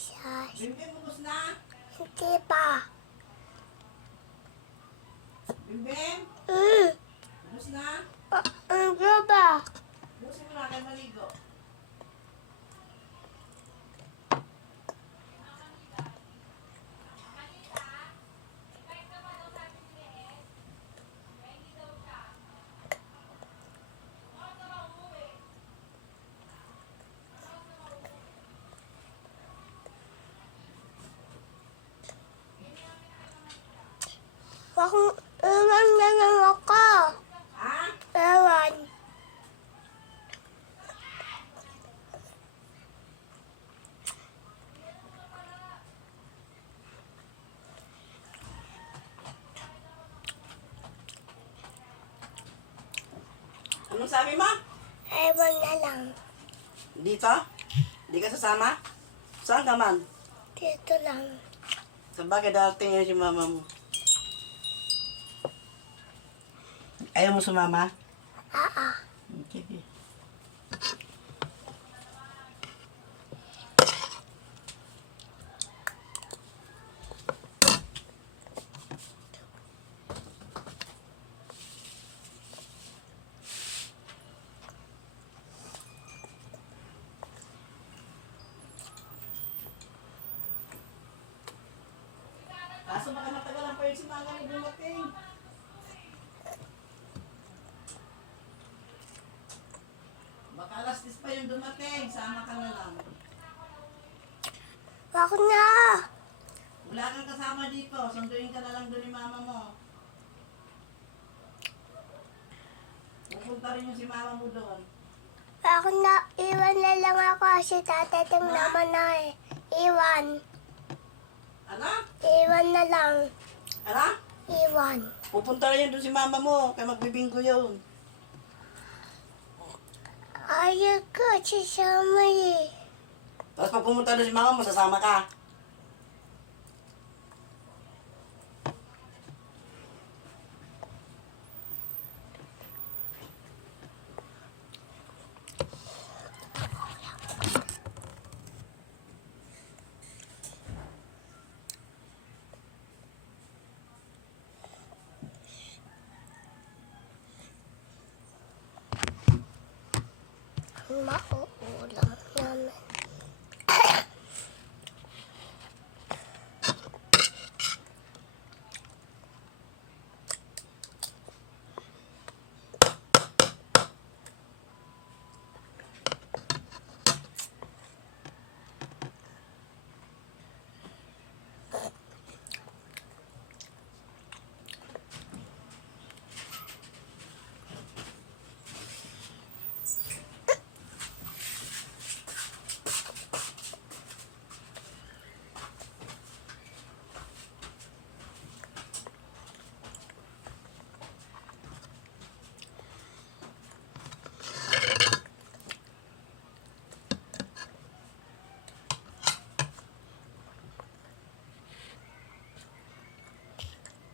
Bimbing, ubos na? Hindi pa. Bimbing, Hmm. ubos na? Ano ba? Ubusin mo na kayo maligo. Bakit iwan na lang ako? Ha? Ewan. Anong sabi mo? Ewan na lang. Dito? Hindi ka sasama? Saan ka man? Dito lang. Sa bagay, darating yun si mama mo. Ayaw mo sumama? Sige. Kaso baka matagalan pa yun si mama mo dumating. Baka alas 10 pa yung dumating. Sama ka na lang. Bakit na? Wala kang kasama dito. Sunduin ka na lang doon ni mama mo. Pupunta rin yung si mama mo doon. Bakit na? Iwan na lang ako kasi tatating naman na eh. Iwan. Ano? Iwan na lang. Ano? Iwan. Pupunta rin yun doon si mama mo. Kaya magbibinggo yun. Ayaw ko sasama eh. Tapos pag pumunta doon si mama mo, sasama ka. Mao.